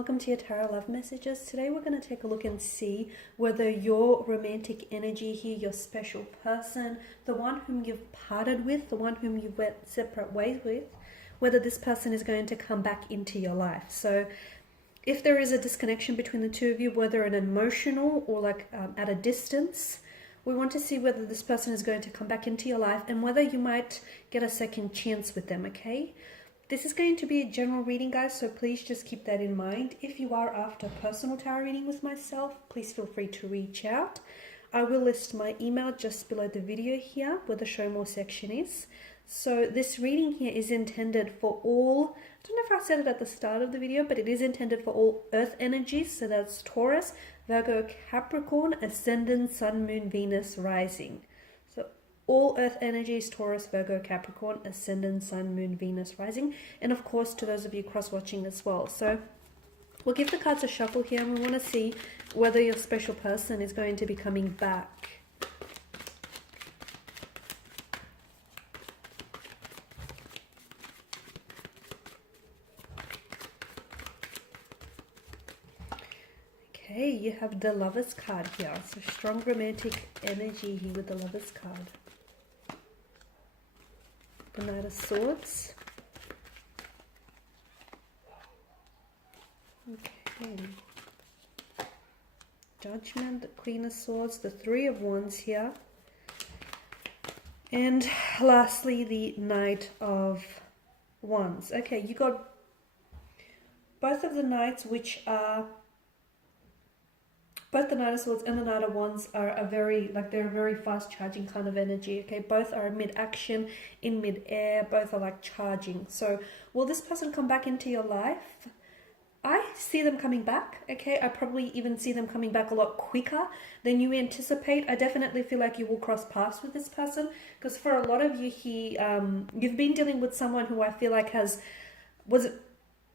welcome to your Tarot Love Messages. Today we're going to take a look and see whether your romantic energy here, your special person, the one whom you've parted with, the one whom you went separate ways with, whether this person is going to come back into your life. So if there is a disconnection between the two of you, whether an emotional or at a distance, we want to see whether this person is going to come back into your life and whether you might get a second chance with them, okay? This is going to be a general reading, guys, so please just keep that in mind. If you are after a personal tarot reading with myself, please feel free to reach out. I will list my email just below the video here where the show more section is. So this reading here is intended for all, I don't know if I said it at the start of the video, but it is intended for all earth energies. So that's Taurus, Virgo, Capricorn, Ascendant, Sun, Moon, Venus, Rising. So all earth energies, Taurus, Virgo, Capricorn, Ascendant, Sun, Moon, Venus, Rising. And of course, to those of you cross-watching as well. So we'll give the cards a shuffle here and we want to see whether your special person is going to be coming back. Okay, you have the Lovers card here. So strong romantic energy here with the Lovers card. The Knight of Swords. Okay. Judgment, the Queen of Swords, the Three of Wands here. And lastly, the Knight of Wands. Okay, you got both of the Knights, which are both the Knight of Swords and the Knight of Wands are they're a very fast charging kind of energy, okay? Both are mid-action, in mid-air, both are like charging. So will this person come back into your life? I see them coming back, okay? I probably even see them coming back a lot quicker than you anticipate. I definitely feel like you will cross paths with this person because for a lot of you here, you've been dealing with someone who I feel like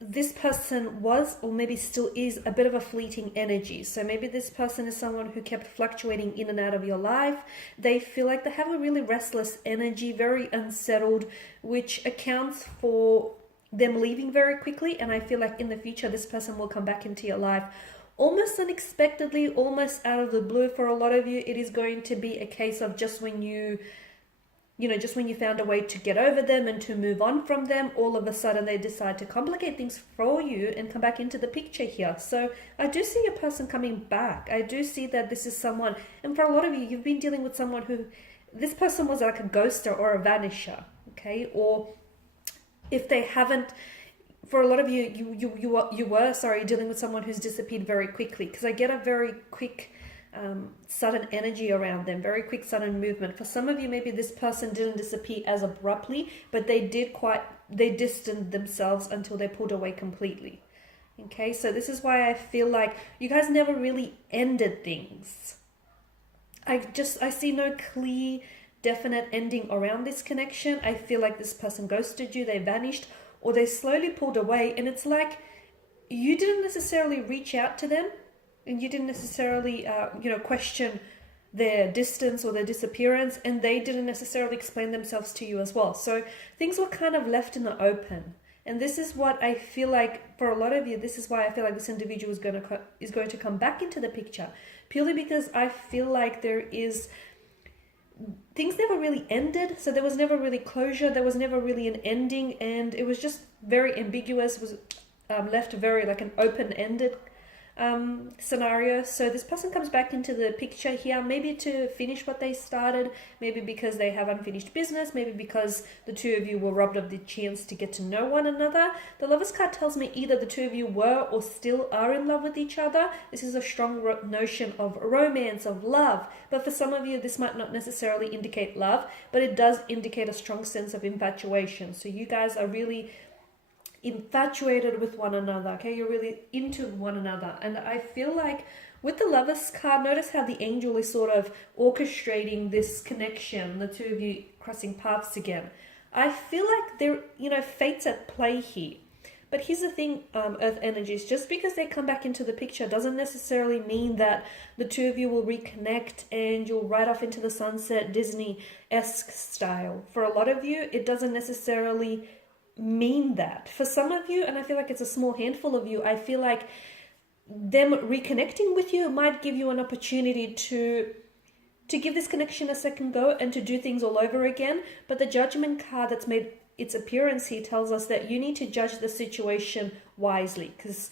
this person was or maybe still is a bit of a fleeting energy. So maybe this person is someone who kept fluctuating in and out of your life. They feel like they have a really restless energy, very unsettled, which accounts for them leaving very quickly. And I feel like in the future this person will come back into your life almost unexpectedly, almost out of the blue. For a lot of you, it is going to be a case of just when you found a way to get over them and to move on from them, all of a sudden they decide to complicate things for you and come back into the picture here. So I do see a person coming back. I do see that this is someone, and for a lot of you, you've been dealing with someone who, this person was like a ghoster or a vanisher, okay? Or if they haven't, for a lot of you, you were dealing with someone who's disappeared very quickly, because I get a very quick, sudden energy around them, very quick sudden movement. For some of you, maybe this person didn't disappear as abruptly, but they distanced themselves until they pulled away completely. Okay, so this is why I feel like you guys never really ended things. I see no clear, definite ending around this connection. I feel like this person ghosted you, they vanished, or they slowly pulled away, and it's like you didn't necessarily reach out to them, and you didn't necessarily, question their distance or their disappearance, and they didn't necessarily explain themselves to you as well. So things were kind of left in the open. And this is what I feel like for a lot of you, this is why I feel like this individual is going to come back into the picture. Purely because I feel like things never really ended. So there was never really closure. There was never really an ending. And it was just very ambiguous. It was left very like an open-ended scenario. So this person comes back into the picture here, maybe to finish what they started, maybe because they have unfinished business, maybe because the two of you were robbed of the chance to get to know one another. The Lovers card tells me either the two of you were or still are in love with each other. This is a strong notion of romance, of love, but for some of you this might not necessarily indicate love, but it does indicate a strong sense of infatuation. So you guys are really infatuated with one another, okay? You're really into one another. And I feel like with the Lovers card, notice how the angel is sort of orchestrating this connection, the two of you crossing paths again. I feel like there, fate's at play here. But here's the thing, earth energies, just because they come back into the picture doesn't necessarily mean that the two of you will reconnect and you'll ride off into the sunset Disney-esque style. For a lot of you, it doesn't necessarily mean that. For some of you, and I feel like it's a small handful of you, I feel like them reconnecting with you might give you an opportunity to give this connection a second go and to do things all over again. But the Judgment card that's made its appearance here tells us that you need to judge the situation wisely, because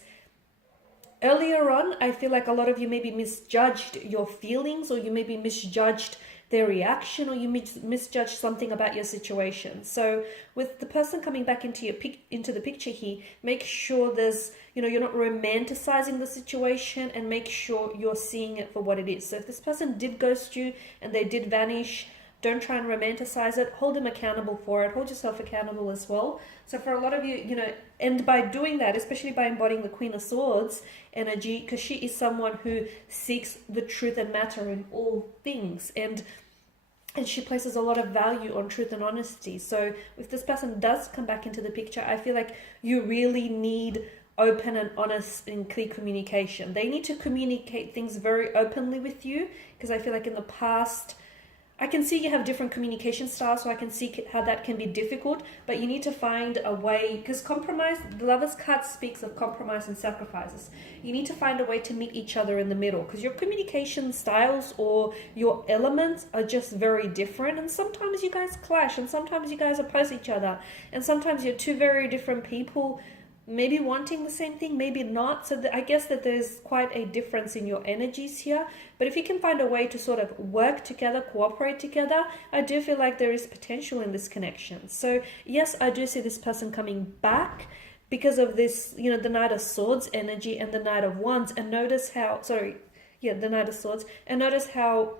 earlier on, I feel like a lot of you maybe misjudged your feelings, or you maybe misjudged their reaction, or you misjudged something about your situation. So with the person coming back into the picture here, make sure there's, you're not romanticizing the situation, and make sure you're seeing it for what it is. So if this person did ghost you and they did vanish, don't try and romanticize it. Hold them accountable for it. Hold yourself accountable as well. So for a lot of you, and by doing that, especially by embodying the Queen of Swords energy, because she is someone who seeks the truth and matter in all things. And she places a lot of value on truth and honesty. So if this person does come back into the picture, I feel like you really need open and honest and clear communication. They need to communicate things very openly with you, because I feel like in the past, I can see you have different communication styles, so I can see how that can be difficult, but you need to find a way, because compromise, the Lover's card speaks of compromise and sacrifices. You need to find a way to meet each other in the middle, because your communication styles or your elements are just very different, and sometimes you guys clash, and sometimes you guys oppose each other, and sometimes you're two very different people, maybe wanting the same thing, maybe not. So I guess that there's quite a difference in your energies here. But if you can find a way to sort of work together, cooperate together, I do feel like there is potential in this connection. So yes, I do see this person coming back because of this, the Knight of Swords energy and the Knight of Wands. And notice how, the Knight of Swords. And notice how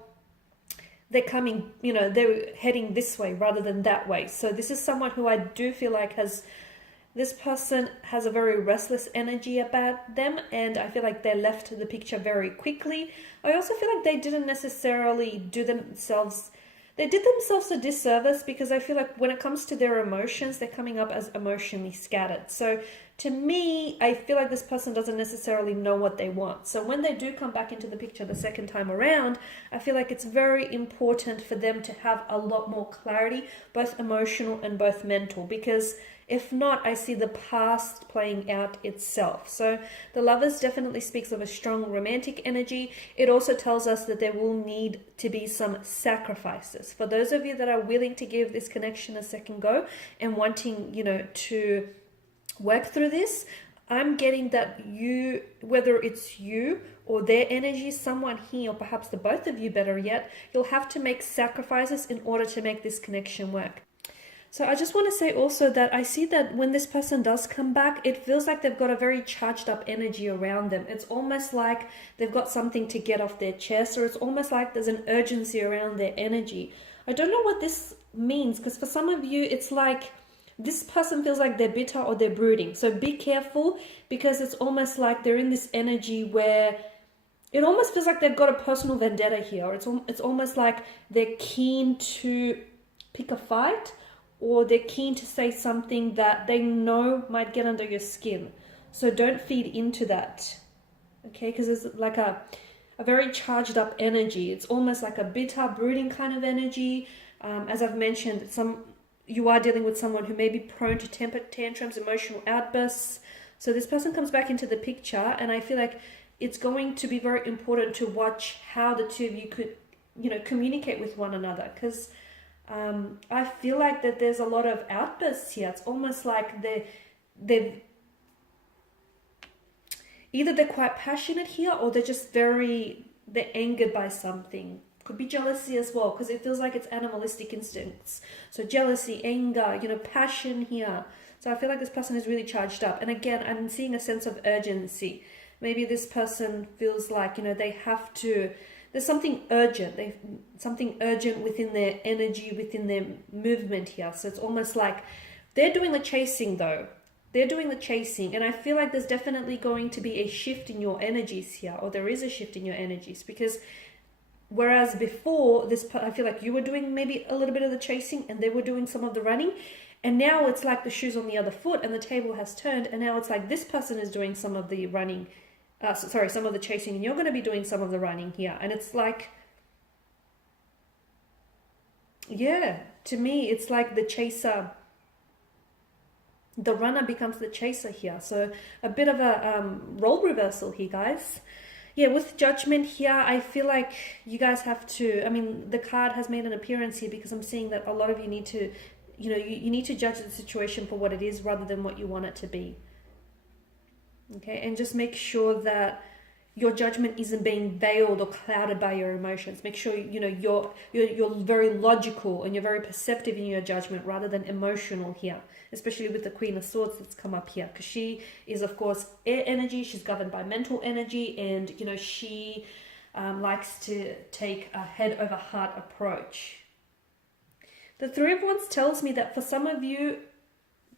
they're coming, they're heading this way rather than that way. So this is someone who I do feel like this person has a very restless energy about them, and I feel like they left the picture very quickly. I also feel like they didn't necessarily they did themselves a disservice, because I feel like when it comes to their emotions, they're coming up as emotionally scattered. So to me, I feel like this person doesn't necessarily know what they want. So when they do come back into the picture the second time around, I feel like it's very important for them to have a lot more clarity, both emotional and both mental, because if not, I see the past playing out itself. So the Lovers definitely speaks of a strong romantic energy. It also tells us that there will need to be some sacrifices. For those of you that are willing to give this connection a second go and wanting, to work through this, I'm getting that you, whether it's you or their energy, someone here, or perhaps the both of you, better yet, you'll have to make sacrifices in order to make this connection work. So I just want to say also that I see that when this person does come back, it feels like they've got a very charged up energy around them. It's almost like they've got something to get off their chest, or it's almost like there's an urgency around their energy. I don't know what this means, because for some of you, it's like this person feels like they're bitter or they're brooding. So be careful, because it's almost like they're in this energy where it almost feels like they've got a personal vendetta here. It's almost like they're keen to pick a fight, or they're keen to say something that they know might get under your skin. So don't feed into that, okay? Because it's like a very charged up energy. It's almost like a bitter, brooding kind of energy. As I've mentioned, you are dealing with someone who may be prone to temper tantrums, emotional outbursts. So this person comes back into the picture, and I feel like it's going to be very important to watch how the two of you could, communicate with one another, because I feel like that there's a lot of outbursts here. It's almost like they're either they're quite passionate here, or they're angered by something. Could be jealousy as well, because it feels like it's animalistic instincts. So jealousy, anger, passion here. So I feel like this person is really charged up. And again, I'm seeing a sense of urgency. Maybe this person feels like, they have to, there's something urgent. Something urgent within their energy, within their movement here. So it's almost like they're doing the chasing though. They're doing the chasing. And I feel like there's definitely going to be a shift in your energies here, or there is a shift in your energies, because whereas before I feel like you were doing maybe a little bit of the chasing and they were doing some of the running. And now it's like the shoe's on the other foot and the table has turned. And now it's like this person is doing some of the running, some of the chasing, and you're going to be doing some of the running here. And it's like, yeah, to me, it's like the chaser the runner becomes the chaser here. So a bit of a role reversal here, guys. Yeah, with Judgment here, I feel like you guys have to, I mean, the card has made an appearance here because I'm seeing that a lot of you need to, you need to judge the situation for what it is rather than what you want it to be. Okay, and just make sure that your judgment isn't being veiled or clouded by your emotions. Make sure you're very logical and you're very perceptive in your judgment rather than emotional here, especially with the Queen of Swords that's come up here, because she is, of course, air energy. She's governed by mental energy, and she likes to take a head over heart approach. The Three of Wands tells me that for some of you,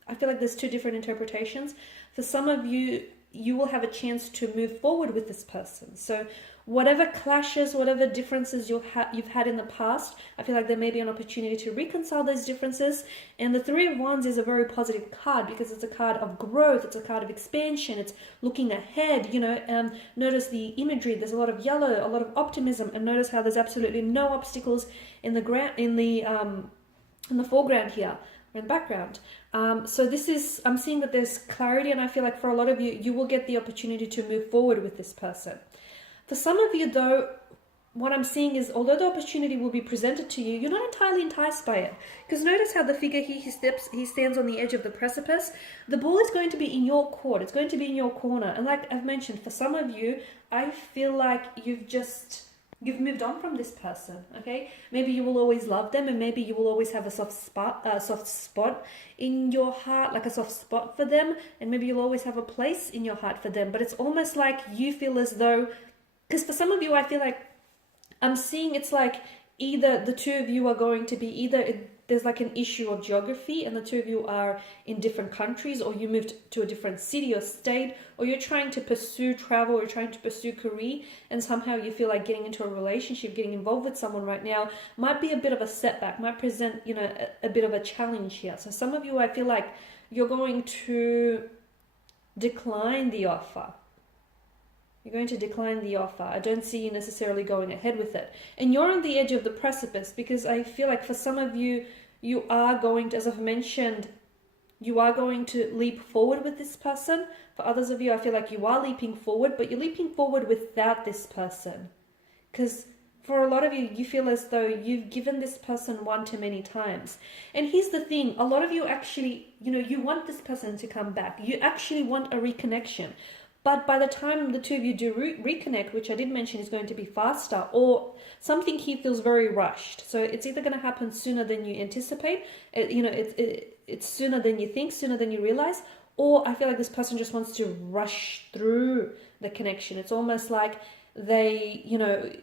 I feel like there's two different interpretations. For some of you, you will have a chance to move forward with this person. So whatever clashes, whatever differences you've had in the past, I feel like there may be an opportunity to reconcile those differences. And the Three of Wands is a very positive card because it's a card of growth. It's a card of expansion. It's looking ahead. Notice the imagery. There's a lot of yellow, a lot of optimism, and notice how there's absolutely no obstacles in the foreground here, or in the background. So I'm seeing that there's clarity, and I feel like for a lot of you, you will get the opportunity to move forward with this person. For some of you though, what I'm seeing is, although the opportunity will be presented to you, you're not entirely enticed by it. Because notice how the figure here, he stands on the edge of the precipice. The ball is going to be in your court. It's going to be in your corner. And like I've mentioned, for some of you, I feel like you've moved on from this person, okay? Maybe you will always love them, and maybe you will always have a soft spot in your heart, like a soft spot for them, and maybe you'll always have a place in your heart for them. But it's almost like you feel as though, because for some of you, I feel like I'm seeing it's like either the two of you are going to be there's like an issue of geography and the two of you are in different countries, or you moved to a different city or state, or you're trying to pursue travel or trying to pursue career, and somehow you feel like getting into a relationship, getting involved with someone right now might be a bit of a setback, might present, a bit of a challenge here. So some of you, I feel like you're going to decline the offer. You're going to decline the offer. I don't see you necessarily going ahead with it. And you're on the edge of the precipice because I feel like for some of you, you are going to, as I've mentioned, you are going to leap forward with this person. For others of you, I feel like you are leaping forward, but you're leaping forward without this person. Because for a lot of you, you feel as though you've given this person one too many times. And here's the thing, a lot of you actually, you want this person to come back. You actually want a reconnection. But by the time the two of you do reconnect, which I did mention is going to be faster, or something here feels very rushed. So it's either going to happen sooner than you anticipate, it's sooner than you think, sooner than you realize, or I feel like this person just wants to rush through the connection. It's almost like they,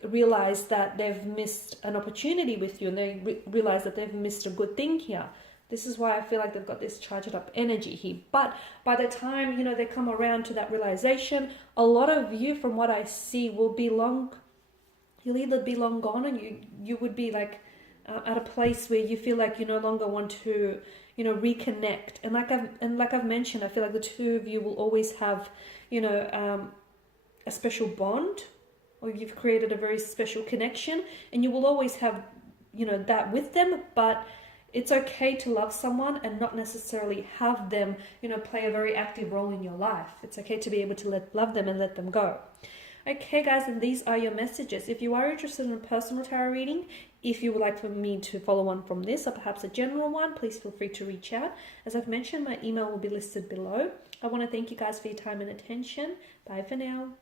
realize that they've missed an opportunity with you, and they realize that they've missed a good thing here. This is why I feel like they've got this charged up energy here. But by the time, they come around to that realization, a lot of you, from what I see, will be you'll either be long gone, and you would be like at a place where you feel like you no longer want to, reconnect. And like I've mentioned, I feel like the two of you will always have, a special bond, or you've created a very special connection, and you will always have, that with them. But it's okay to love someone and not necessarily have them, play a very active role in your life. It's okay to be able to love them and let them go. Okay, guys, and these are your messages. If you are interested in a personal tarot reading, if you would like for me to follow on from this, or perhaps a general one, please feel free to reach out. As I've mentioned, my email will be listed below. I want to thank you guys for your time and attention. Bye for now.